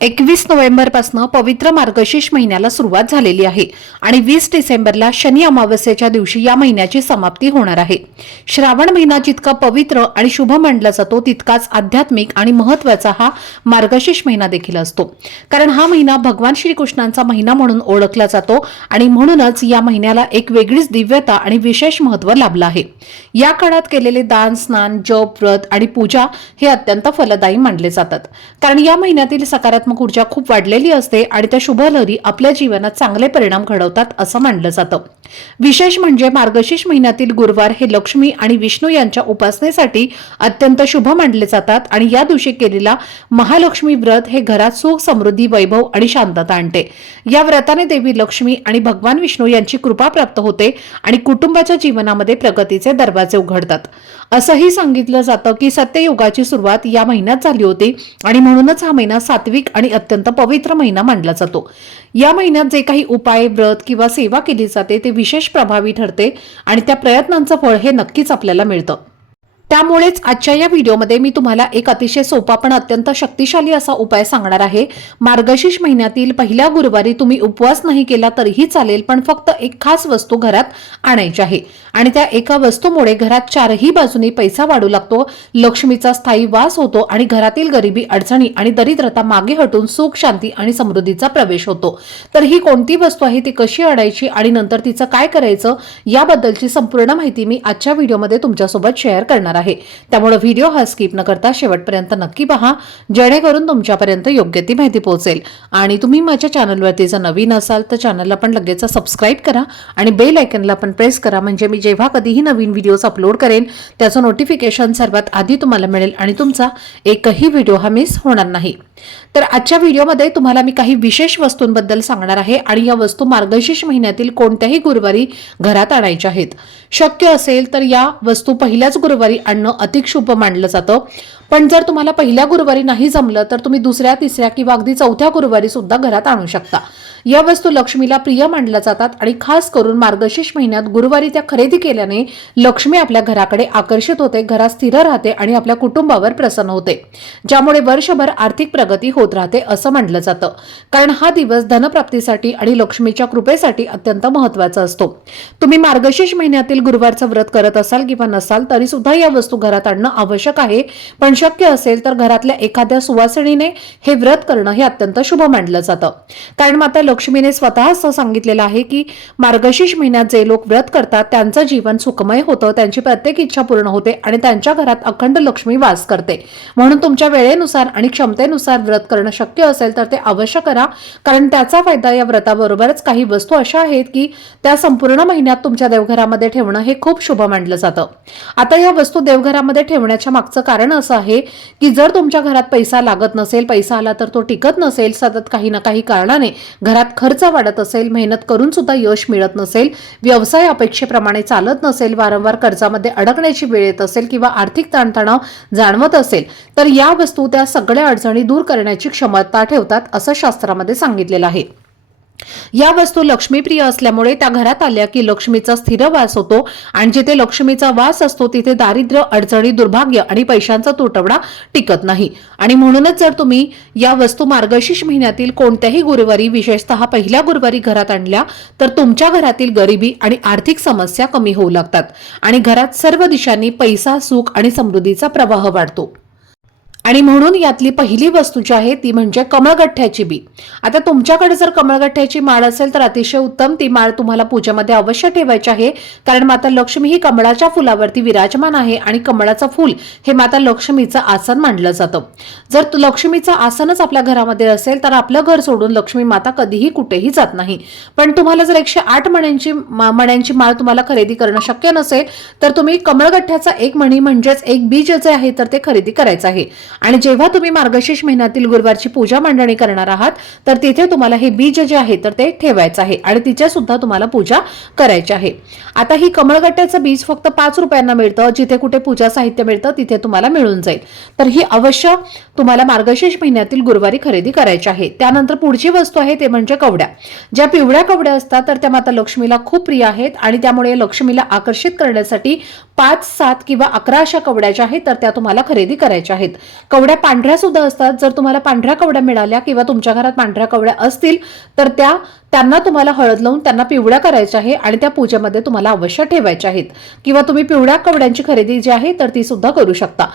एकवीस नोव्हेंबरपासून पवित्र मार्गशीर्ष महिन्याला सुरुवात झालेली आहे आणि वीस डिसेंबरला शनी अमावस्येच्या दिवशी या महिन्याची समाप्ती होणार आहे. श्रावण महिना जितका पवित्र आणि शुभ मानला जातो तितकाच आध्यात्मिक आणि महत्त्वाचा हा मार्गशीर्ष महिना देखील असतो. कारण हा महिना भगवान श्रीकृष्णांचा महिना म्हणून ओळखला जातो आणि म्हणूनच या महिन्याला एक वेगळीच दिव्यता आणि विशेष महत्त्व लाभलं आहे. या काळात केलेले दान स्नान जप व्रत आणि पूजा हे अत्यंत फलदायी मानले जातात. कारण या महिन्यातील सकारात्मक ऊर्जा खूप वाढलेली असते आणि त्या शुभलहरी आपल्या जीवनात चांगले परिणाम घडवतात असं मानलं जातं. विशेष म्हणजे मार्गशीर्ष महिन्यातील गुरुवार हे लक्ष्मी आणि विष्णू यांच्या उपासनेसाठी अत्यंत शुभ मानले जातात आणि या दिवशी केलेला महालक्ष्मी व्रत हे घरात सुख समृद्धी वैभव आणि शांतता आणते. या व्रताने देवी लक्ष्मी आणि भगवान विष्णू यांची कृपा प्राप्त होते आणि कुटुंबाच्या जीवनामध्ये प्रगतीचे दरवाजे उघडतात. असंही सांगितलं जातं की सत्ययुगाची सुरुवात या महिन्यात झाली होती आणि म्हणूनच हा महिना सात्विक आणि अत्यंत पवित्र महिना मानला जातो. या महिन्यात जे काही उपाय व्रत किंवा सेवा केली जाते ते विशेष प्रभावी ठरते आणि त्या प्रयत्नांचं फळ हे नक्कीच आपल्याला मिळतं. त्यामुळेच आजच्या या व्हिडिओमध्ये मी तुम्हाला एक अतिशय सोपा पण अत्यंत शक्तिशाली असा उपाय सांगणार आहे. मार्गशीर्ष महिन्यातील पहिल्या गुरुवारी तुम्ही उपवास नाही केला तरीही चालेल पण फक्त एक खास वस्तू घरात आणायची आहे. आणि त्या एका वस्तूमुळे घरात चारही बाजूनी पैसा वाढू लागतो लक्ष्मीचा स्थायी वास होतो आणि घरातील गरिबी अडचणी आणि दरिद्रता मागे हटून सुख शांती आणि समृद्धीचा प्रवेश होतो. तर ही कोणती वस्तू आहे ती कशी आणायची आणि नंतर तिचं काय करायचं याबद्दलची संपूर्ण माहिती मी आजच्या व्हिडिओमध्ये तुमच्यासोबत शेअर करणार आहे. त्यामुळे व्हिडिओ हा स्किप न करता शेवटपर्यंत नक्की पहा जेणेकरून तुमच्यापर्यंत योग्य ती माहिती पोहोचेल. आणि तुम्ही माझ्या चॅनलवरती जर नवीन असाल तर चॅनलला पण लगेच सबस्क्राईब करा आणि बेल आयकनला पण प्रेस करा म्हणजे मी जेव्हा कधीही नवीन व्हिडिओज अपलोड करेन त्याचं नोटिफिकेशन सर्वात आधी तुम्हाला मिळेल आणि तुमचा एकही व्हिडिओ हा मिस होणार नाही. तर आजच्या व्हिडिओमध्ये तुम्हाला मी काही विशेष वस्तूंबद्दल सांगणार आहे आणि या वस्तू मार्गशीर्ष महिन्यातील कोणत्याही गुरुवारी घरात आणायच्या आहेत. शक्य असेल तर या वस्तू पहिल्याच गुरुवारी आणणं अतिक्षुप शुभ मानलं जातं. पण जर तुम्हाला पहिल्या गुरुवारी नाही जमलं तर तुम्ही दुसऱ्या तिसऱ्या किंवा अगदी चौथ्या गुरुवारी सुद्धा घरात आणू शकता. या वस्तू लक्ष्मीला प्रिय मानल्या जातात आणि खास करून मार्गशीर्ष महिन्यात गुरुवारी त्या खरेदी केल्याने लक्ष्मी आपल्या घराकडे आकर्षित होते घरात स्थिर राहते आणि आपल्या कुटुंबावर प्रसन्न होते. ज्यामुळे वर्षभर आर्थिक प्रगती होत राहते असं म्हटलं जातं. कारण हा दिवस धनप्राप्तीसाठी आणि लक्ष्मीच्या कृपेसाठी अत्यंत महत्त्वाचा असतो. तुम्ही मार्गशीर्ष महिन्यातील गुरुवारचं व्रत करत असाल किंवा नसाल तरी सुद्धा या वस्तू घरात आणणं आवश्यक आहे. पण शक्य असेल तर घरातल्या एखाद्या सुवासिनीने हे व्रत करणं हे अत्यंत शुभ मानलं जातं. कारण माता लक्ष्मीने स्वतः असं सांगितलेलं आहे की मार्गशीर्ष महिन्यात जे लोक व्रत करतात त्यांचं जीवन सुखमय होतं त्यांची प्रत्येक इच्छा पूर्ण होते आणि त्यांच्या घरात अखंड लक्ष्मी वास करते. म्हणून तुमच्या वेळेनुसार आणि क्षमतेनुसार व्रत करणं शक्य असेल तर ते अवश्य करा. कारण त्याचा फायदा या व्रताबरोबरच काही वस्तू अशा आहेत की त्या संपूर्ण महिन्यात तुमच्या देवघरामध्ये ठेवणं हे खूप शुभ मानलं जातं. आता या वस्तू देवघरामध्ये ठेवण्याच्या मागचं कारण असं आहे की जर तुमच्या घरात पैसा लागत नसेल पैसा आला तर तो टिकत नसेल सतत काही ना काही कारणाने घरात खर्च वाढत असेल मेहनत करून सुद्धा यश मिळत नसेल व्यवसाय अपेक्षेप्रमाणे चालत नसेल वारंवार कर्जामध्ये अडकण्याची वेळ येत असेल किंवा आर्थिक ताणतणाव जाणवत असेल तर या वस्तू त्या सगळ्या अडचणी दूर करण्याची क्षमता ठेवतात असं शास्त्रामध्ये सांगितलेलं आहे. या वस्तू लक्ष्मीप्रिय असल्यामुळे त्या घरात आल्या की लक्ष्मीचा स्थिर वास होतो आणि जिथे लक्ष्मीचा वास असतो तिथे दारिद्र्य अडचणी दुर्भाग्य आणि पैशांचा तुटवडा टिकत नाही. आणि म्हणूनच जर तुम्ही या वस्तू मार्गशीर्ष महिन्यातील कोणत्याही गुरुवारी विशेषतः पहिल्या गुरुवारी घरात आणल्या तर तुमच्या घरातील गरिबी आणि आर्थिक समस्या कमी होऊ लागतात आणि घरात सर्व दिशांनी पैसा सुख आणि समृद्धीचा प्रवाह वाढतो. आणि म्हणून यातली पहिली वस्तू जी आहे ती म्हणजे कमळगठ्ठ्याची बी. आता तुमच्याकडे जर कमळगठ्ठ्याची माळ असेल तर अतिशय उत्तम ती माळ तुम्हाला पूजेमध्ये अवश्य ठेवायची आहे. कारण माता लक्ष्मी ही कमळाच्या फुलावरती विराजमान आहे आणि कमळाचं फूल हे माता लक्ष्मीचं आसन मानलं जातं. जर लक्ष्मीचं आसनच आपल्या घरामध्ये असेल तर आपलं घर सोडून लक्ष्मी माता कधीही कुठेही जात नाही. पण तुम्हाला जर एकशे आठ मण्यांची मा- मण्यांची माळ तुम्हाला खरेदी करणं शक्य नसेल तर तुम्ही कमळगठ्ठ्याचा एक मणी म्हणजेच एक बीज जे आहे तर ते खरेदी करायचं आहे. आणि जेव्हा तुम्ही मार्गशीर्ष महिन्यातील गुरुवारची पूजा मांडणी करणार आहात तर तिथे तुम्हाला हे बीज जे आहे तर ते ठेवायचं आहे आणि तिच्या सुद्धा तुम्हाला पूजा करायची आहे. आता ही कमळगट्ट्याचं बीज फक्त पाच रुपयांना मिळतं जिथे कुठे पूजा साहित्य मिळतं तिथे तुम्हाला मिळून जाईल. तर ही अवश्य तुम्हाला मार्गशीर्ष महिन्यातील गुरुवारी खरेदी करायची आहे. त्यानंतर पुढची वस्तू आहे ते म्हणजे कवड्या. ज्या पिवळ्या कवड्या असतात तर त्या माता लक्ष्मीला खूप प्रिय आहेत आणि त्यामुळे लक्ष्मीला आकर्षित करण्यासाठी पाच सात किंवा अकरा अशा कवड्या ज्या आहेत तर त्या तुम्हाला खरेदी करायच्या आहेत. कवड्या पांढऱ्या सुद्धा असतात. जर तुम्हाला पांढऱ्या कवड्या मिळाल्या किंवा तुमच्या घरात पांढऱ्या कवड्या असतील तर त्या त्यांना तुम्हाला हळद लावून त्यांना पिवळ्या करायच्या आहे आणि त्या पूजेमध्ये तुम्हाला अवश्य ठेवायच्या आहेत. किंवा तुम्ही पिवळ्या कवड्यांची खरेदी जी आहे तर ती सुद्धा करू शकता.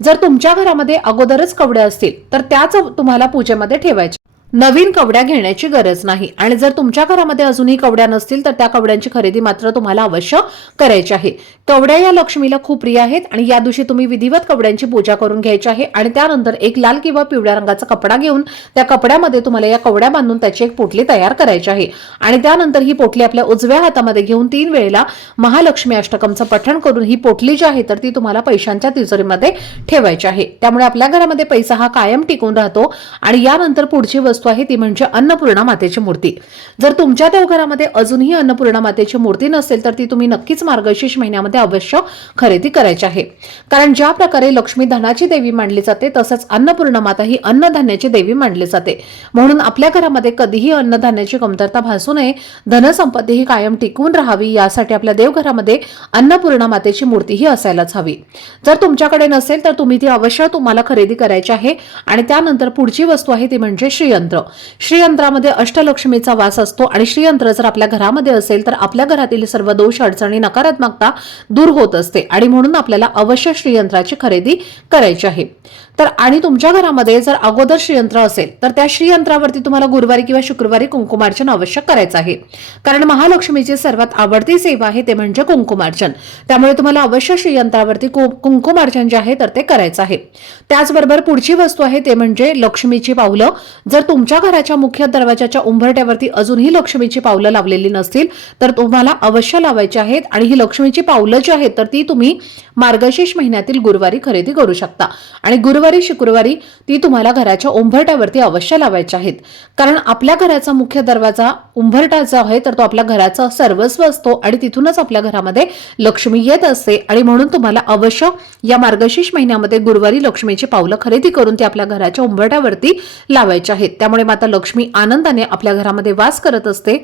जर तुमच्या घरामध्ये अगोदरच कवड्या असतील तर त्याच तुम्हाला पूजेमध्ये ठेवायच्या नवीन कवड्या घेण्याची गरज नाही. आणि जर तुमच्या घरामध्ये अजूनही कवड्या नसतील तर त्या कवड्यांची खरेदी मात्र तुम्हाला अवश्य करायची आहे. कवड्या या लक्ष्मीला खूप प्रिय आहेत आणि या दिवशी तुम्ही विधिवत कवड्यांची पूजा करून घ्यायची आहे आणि त्यानंतर एक लाल किंवा पिवळ्या रंगाचा कपडा घेऊन त्या कपड्यामध्ये तुम्हाला या कवड्या बांधून त्याची एक पोटली तयार करायची आहे. आणि त्यानंतर ही पोटली आपल्या उजव्या हातामध्ये घेऊन तीन वेळेला महालक्ष्मी अष्टकमचं पठण करून ही पोटली जी आहे तर ती तुम्हाला पैशांच्या तिजोरीमध्ये ठेवायची आहे. त्यामुळे आपल्या घरामध्ये पैसा हा कायम टिकून राहतो आणि यानंतर पुढची वस्तू आहे ती म्हणजे अन्नपूर्णा मातेची मूर्ती. जर तुमच्या देवघरामध्ये अजूनही अन्नपूर्णा मातेची मूर्ती नसेल तर ती तुम्ही नक्कीच मार्गशीर्ष महिन्यामध्ये अवश्य खरेदी करायची आहे. कारण ज्या प्रकारे लक्ष्मी धनाची देवी मानली जाते तसंच अन्नपूर्णा माता ही अन्नधान्याची देवी मानली जाते. म्हणून आपल्या घरामध्ये कधीही अन्नधान्याची कमतरता भासू नये धनसंपत्ती ही कायम टिकून राहावी यासाठी आपल्या देवघरामध्ये अन्नपूर्णा मातेची मूर्ती ही असायलाच हवी. जर तुमच्याकडे नसेल तर तुम्ही ती अवश्य तुम्हाला खरेदी करायची आहे आणि त्यानंतर पुढची वस्तू आहे ती म्हणजे श्रीयंत्र श्रीयंत्र श्रीयंत्रामध्ये अष्टलक्ष्मीचा वास असतो आणि श्रीयंत्र जर आपल्या घरामध्ये असेल तर आपल्या घरातील सर्व दोष अडचणी नकारात्मकता दूर होत असते आणि म्हणून आपल्याला अवश्य श्रीयंत्राची खरेदी करायची आहे. तर आणि तुमच्या घरामध्ये जर अगोदर श्रीयंत्र असेल तर त्या श्रीयंत्रावरती तुम्हाला गुरुवारी किंवा शुक्रवारी कुंकुमार्चन अवश्य करायचं आहे. कारण महालक्ष्मीची सर्वात आवडती सेवा आहे ते म्हणजे कुंकुमार्चन. त्यामुळे तुम्हाला अवश्य श्रीयंत्रावरती कु- कुंकुमार्चन जे आहे तर ते करायचं आहे. त्याचबरोबर पुढची वस्तू आहे ते म्हणजे लक्ष्मीची पावलं. जर तुम तुमच्या घराच्या मुख्य दरवाजाच्या उंबरट्यावरती अजूनही लक्ष्मीची पावलं लावलेली नसतील तर तुम्हाला अवश्य लावायची आहेत आणि ही लक्ष्मीची पावलं जी आहेत तर ती तुम्ही मार्गशीर्ष महिन्यातील गुरुवारी खरेदी करू शकता. आणि गुरुवारी शुक्रवारी ती तुम्हाला घराच्या उंबरट्यावरती अवश्य लावायची आहेत. कारण आपल्या घराचा मुख्य दरवाजा उंबरटा जो आहे तर तो आपल्या घराचा सर्वस्व असतो आणि तिथूनच आपल्या घरामध्ये लक्ष्मी येत असते. आणि म्हणून तुम्हाला अवश्य या मार्गशीर्ष महिन्यामध्ये गुरुवारी लक्ष्मीची पावलं खरेदी करून ती आपल्या घराच्या उंबरट्यावरती लावायची आहेत. त्या त्यामुळे माता लक्ष्मी आनंदाने आपल्या घरामध्ये वास करत असते.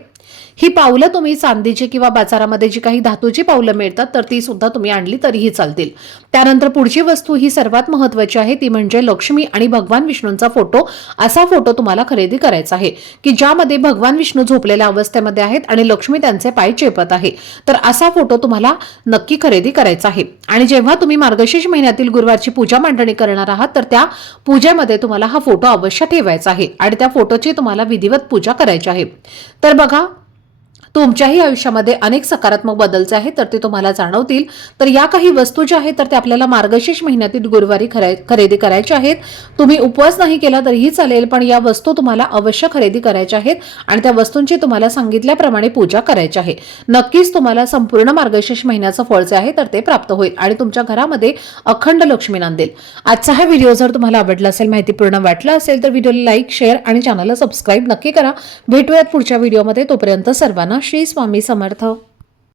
ही पावलं तुम्ही चांदीची किंवा बाजारामध्ये जी काही धातूची पावलं मिळतात तर ती सुद्धा तुम्ही आणली तरीही चालतील. त्यानंतर पुढची वस्तू ही सर्वात महत्वाची आहे ती म्हणजे लक्ष्मी आणि भगवान विष्णूंचा फोटो. असा फोटो तुम्हाला खरेदी करायचा आहे की ज्यामध्ये भगवान विष्णू झोपलेल्या अवस्थेमध्ये आहेत आणि लक्ष्मी त्यांचे पाय चेपत आहे. तर असा फोटो तुम्हाला नक्की खरेदी करायचा आहे. आणि जेव्हा तुम्ही मार्गशीर्ष महिन्यातील गुरुवारची पूजा मांडणी करणार आहात तर त्या पूजेमध्ये तुम्हाला हा फोटो अवश्य ठेवायचा आहे. आणि त्या फोटोची तुम्हाला विधिवत पूजा करायची आहे. तर बघा तुमच्याही आयुष्यामध्ये अनेक सकारात्मक बदलचे आहेत तर ते तुम्हाला जाणवतील. तर या काही वस्तू ज्या आहेत तर ते आपल्याला मार्गशीर्ष महिन्यातील गुरुवारी खरेदी करायच्या आहेत. तुम्ही उपवास नाही केला तरीही चालेल पण या वस्तू तुम्हाला अवश्य खरेदी करायच्या आहेत आणि त्या वस्तूंची तुम्हाला सांगितल्याप्रमाणे पूजा करायची आहे. नक्कीच तुम्हाला संपूर्ण मार्गशीर्ष महिन्याचं फळ जे आहे तर ते प्राप्त होईल आणि तुमच्या घरामध्ये अखंड लक्ष्मी नांदेल. आजचा हा व्हिडिओ जर तुम्हाला आवडला असेल माहितीपूर्ण वाटला असेल तर व्हिडिओला लाईक शेअर आणि चॅनलला सबस्क्राईब नक्की करा. भेटूयात पुढच्या व्हिडिओमध्ये. तोपर्यंत सर्वांना श्री स्वामी समर्थ.